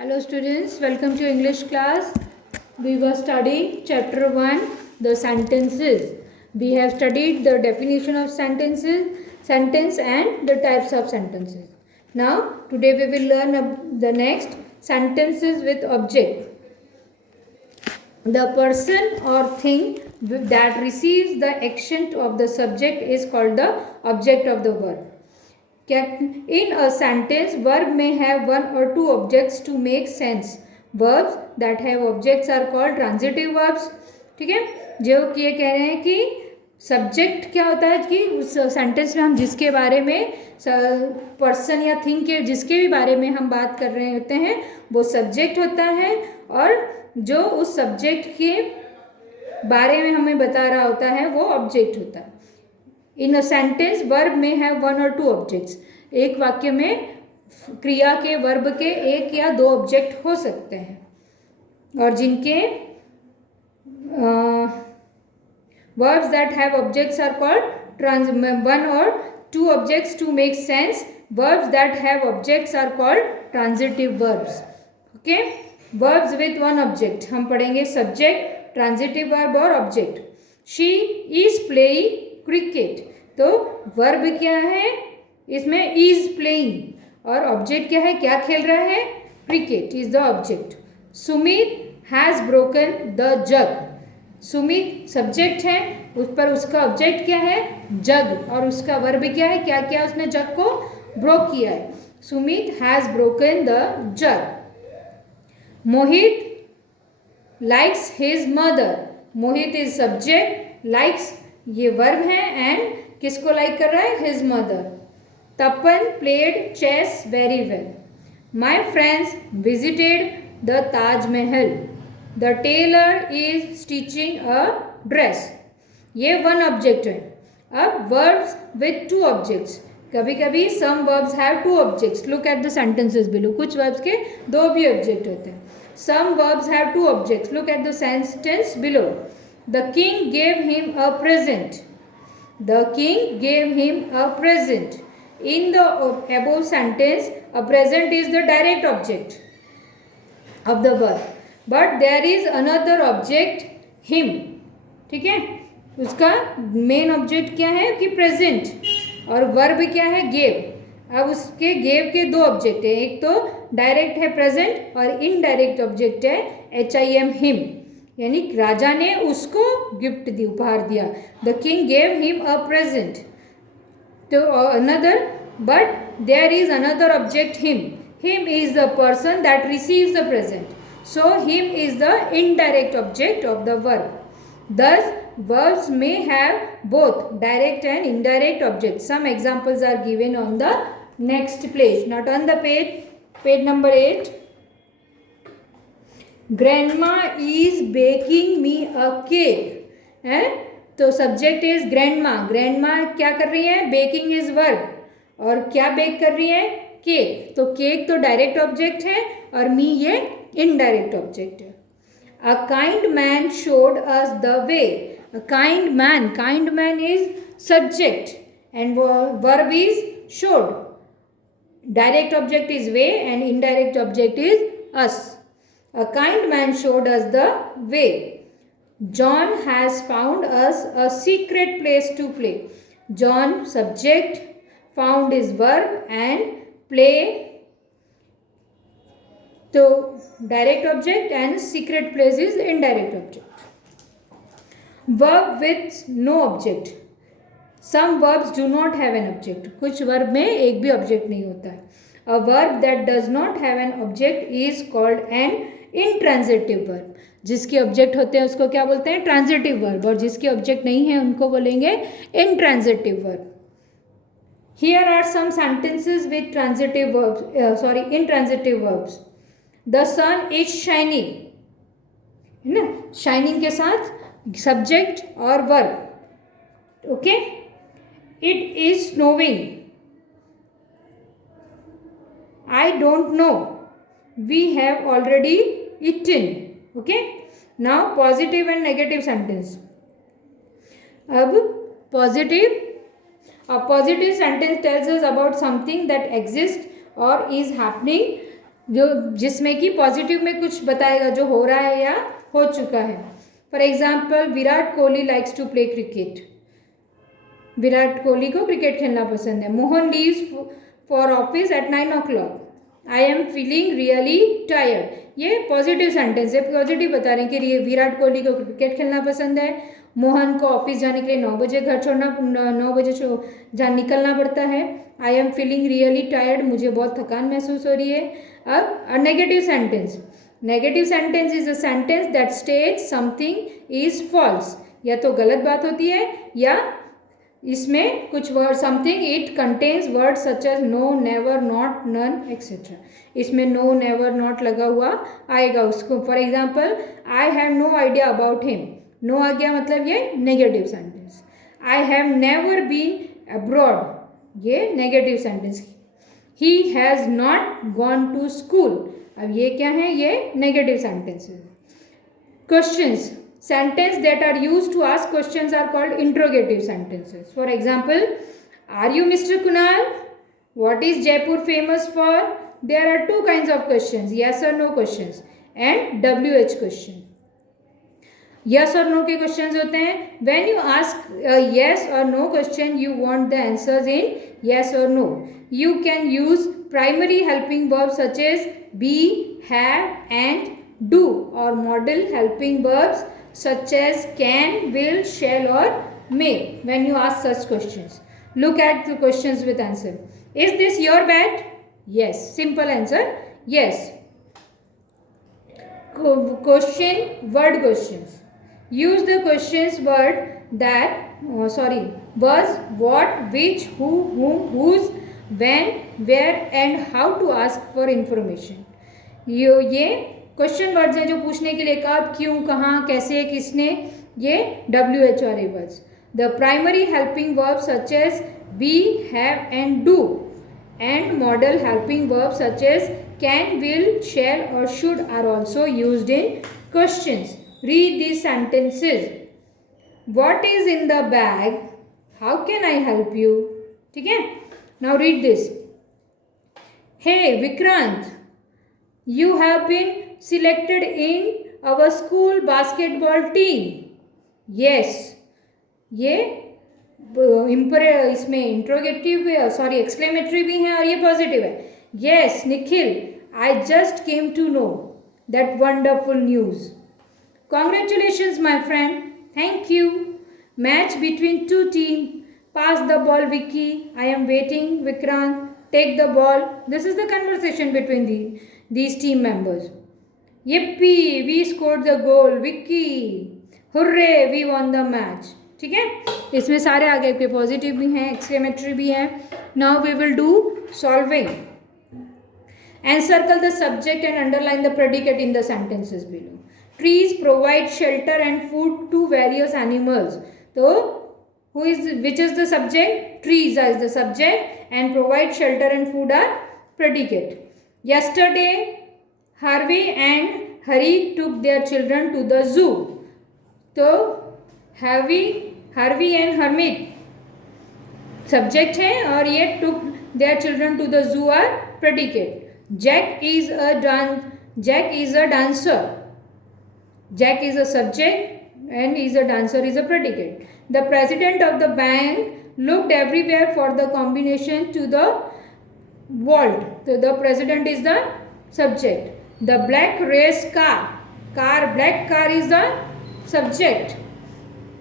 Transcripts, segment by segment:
Hello students, welcome to English class. We were studying chapter 1, the sentences. We have studied the definition of sentence and the types of sentences. Now today we will learn the next sentences with object. The person or thing that receives the action of the subject is called the object of the verb. In a sentence, verb may have one or two objects to make sense. Verbs that have objects are called transitive verbs. ठीक है, जो कि ये कह रहे हैं कि subject क्या होता है कि उस सेंटेंस में हम जिसके बारे में पर्सन या थिंग के जिसके भी बारे में हम बात कर रहे होते हैं वो सब्जेक्ट होता है, और जो उस सब्जेक्ट के बारे में हमें बता रहा होता है वो ऑब्जेक्ट होता है. इन अ सेंटेंस वर्ब में हैव वन और टू ऑब्जेक्ट्स. एक वाक्य में क्रिया के वर्ब के एक या दो ऑब्जेक्ट हो सकते हैं, और जिनके verbs that have objects are called one और two objects to make sense. Verbs that have objects are called transitive verbs. Okay, verbs with one object हम पढ़ेंगे सब्जेक्ट, ट्रांजिटिव वर्ब और object. She is playing cricket. तो verb क्या है इसमें? Is playing. और object क्या है? क्या खेल रहा है? Cricket is the object. Sumit has broken the jug. Sumit subject है, उस पर उसका ऑब्जेक्ट क्या है? जग. और उसका वर्ब क्या है? क्या क्या उसने जग को ब्रोक किया है? Sumit has broken the jug. Mohit likes his mother. Mohit is subject, likes ये वर्ब है, एंड किसको लाइक कर रहा है? His mother. Tapan played chess very well. My friends visited the Taj Mahal. The tailor is stitching a dress. ये वन ऑब्जेक्ट है. अब verbs with two objects. कभी कभी some verbs have two objects. Look at the sentences below. कुछ verbs के दो भी object होते हैं. Some verbs have two objects. Look at the sentence below. The king gave him a present. The king gave him a present. In the above sentence, a present is the direct object of the verb. But there is another object, him. ठीक है, उसका main object क्या है कि present, और verb क्या है? Gave. अब उसके गेव के दो ऑब्जेक्ट है. एक तो डायरेक्ट है प्रेजेंट, और इनडायरेक्ट ऑब्जेक्ट है HIM, हिम. यानी राजा ने उसको गिफ्ट दी, उपहार दिया. The king gave him a present. तो another, but there is another object, him. Him is the person that receives the present. So him is the indirect object of the verb. These verbs may have both direct and indirect objects. Some examples are given on the next page, not on the page number 8. Grandma is baking me a cake. है, तो subject is grandma. Grandma क्या कर रही है? Baking is verb. और क्या bake कर रही है? केक. तो केक तो डायरेक्ट ऑब्जेक्ट है, और मी ये इनडायरेक्ट ऑब्जेक्ट है. A kind man showed us the way. A kind man is subject and verb is showed. Direct object is way and indirect object is us. A kind man showed us the way. John has found us a secret place to play. John subject, found is verb, and play तो direct object, and secret place is indirect object. Verb with no object. Some verbs do not have an object. कुछ verb में एक भी object नहीं होता है. A verb that does not have an object is called an intransitive verb. जिसके object होते हैं उसको क्या बोलते हैं? Transitive verb. और जिसके ऑब्जेक्ट नहीं है उनको बोलेंगे intransitive verb. Here are some sentences with transitive verbs, intransitive verbs. The sun is shining. है ना, shining के साथ सब्जेक्ट और verb. Okay. It is snowing. I don't know. We have already eaten. Okay. Now positive and negative sentence. अब positive, a positive sentence tells us about something that exists or is happening जो जिसमें कि positive में कुछ बताएगा जो हो रहा है या हो चुका है. For example, Virat Kohli likes to play cricket. Virat Kohli को क्रिकेट खेलना पसंद है. Mohan leaves for office at 9 o'clock. I am feeling really tired. ये पॉजिटिव सेंटेंस है, पॉजिटिव बता रहे हैं कि विराट कोहली को क्रिकेट खेलना पसंद है. मोहन को ऑफिस जाने के लिए 9 बजे घर छोड़ना 9 बजे जहाँ निकलना पड़ता है. I am feeling really tired, मुझे बहुत थकान महसूस हो रही है. अब a negative sentence. Negative sentence is a sentence that states something is false. या तो गलत बात होती है या इसमें कुछ word something it contains word such as no, never, not, none etcetera. इसमें नो, नेवर, नॉट लगा हुआ आएगा उसको. For example, I have no idea about him. No आ गया मतलब ये negative sentence. I have never been abroad, ये negative sentence. He has not gone to school, अब ये क्या है, ये नेगेटिव सेंटेंस है. Questions. Sentences that are used to ask questions are called interrogative sentences. For example, are you Mr. Kunal? What is Jaipur famous for? There are two kinds of questions, yes or no questions and WH question. Yes or no के questions होते हैं. When you ask a yes or no question, you want the answers in yes or no. You can use primary helping verbs such as be, have, and do, or modal helping verbs such as can, will, shall, or may when you ask such questions. Look at the questions with answer. Is this your bed? Yes. Simple answer, yes. Question, word questions. Use the questions word that was, what, which, who, whom, whose, when, where and how to ask for information. ये question words हैं जो पूछने के लिए कब, क्यों, कहाँ, कैसे, किसने, ये WH वाले words. The primary helping verb such as be, have and do, and modal helping verb such as can, will, shall और should are also used in questions. Read these sentences. What is in the bag? How can I help you? ठीक है, now read this. Hey Vikrant, you have been selected in our school basketball team. Yes. ये इसमें interrogative exclamatory भी है और ये positive है. Yes, Nikhil, I just came to know that wonderful news. Congratulations, my friend. Thank you. Match between two teams. Pass the ball, Vicky. I am waiting. Vikrant, take the ball. This is the conversation between these team members. Yippee, we scored the goal. Vicky, hooray, we won the match. ठीक है, इसमें सारे आगे के positive भी हैं, exclamatory भी हैं. Now we will do solving. Encircle the subject and underline the predicate in the sentences below. Trees provide shelter and food to various animals. So, which is the subject? Trees is the subject and provide shelter and food are predicate. Yesterday, Harvey and Hari took their children to the zoo. तो Harvey and Hermit subject है और ये took their children to the zoo are predicate. Jack is a dancer. Jack is a subject and is a dancer is a predicate. The president of the bank looked everywhere for the combination to the vault. So the president is the subject. The black race black car is the subject.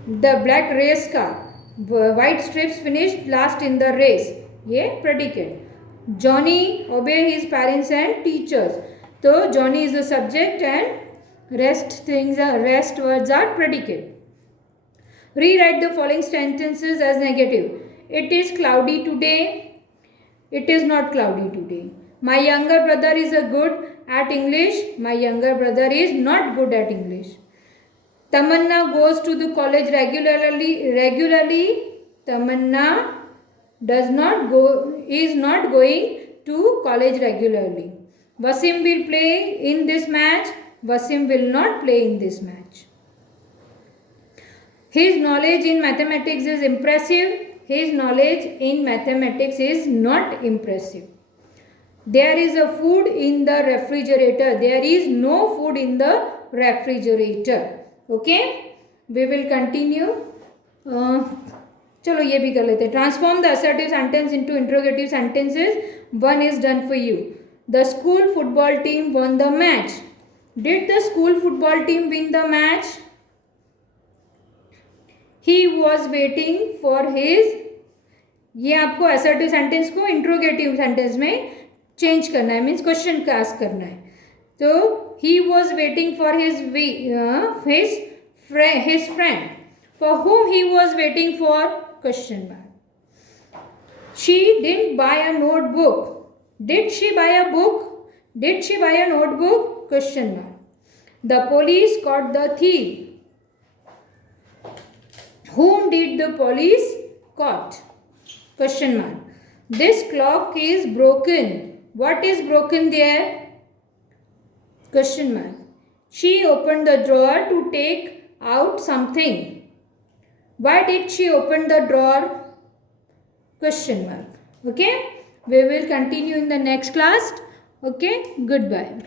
The black race car. White strips finished last in the race. ये predicate. Johnny obey his parents and teachers. So Johnny is the subject and rest words are predicate. Rewrite the following sentences as negative. It is cloudy today. It is not cloudy today. My younger brother is good at English. My younger brother is not good at English. Tamanna goes to the college regularly. Tamanna is not going to college regularly. Wasim will play in this match. Wasim will not play in this match. His knowledge in mathematics is impressive. His knowledge in mathematics is not impressive. There is a food in the refrigerator. There is no food in the refrigerator. Okay, we will continue. चलो ये भी कर लेते हैं. Transform the assertive sentence into interrogative sentences. One is done for you. The school football team won the match. Did the school football team win the match? He was waiting for his. ये आपको assertive sentence को interrogative sentence में change करना है, means question का ask करना है. तो he was waiting for his friend. For whom he was waiting for? Question mark. She didn't buy a notebook. Did she buy a book? Did she buy a notebook? Question mark. The police caught the thief. Whom did the police caught? Question mark. This clock is broken. What is broken there? Question mark. She opened the drawer to take out something. Why did she open the drawer? Question mark. Okay. We will continue in the next class. Okay. Goodbye.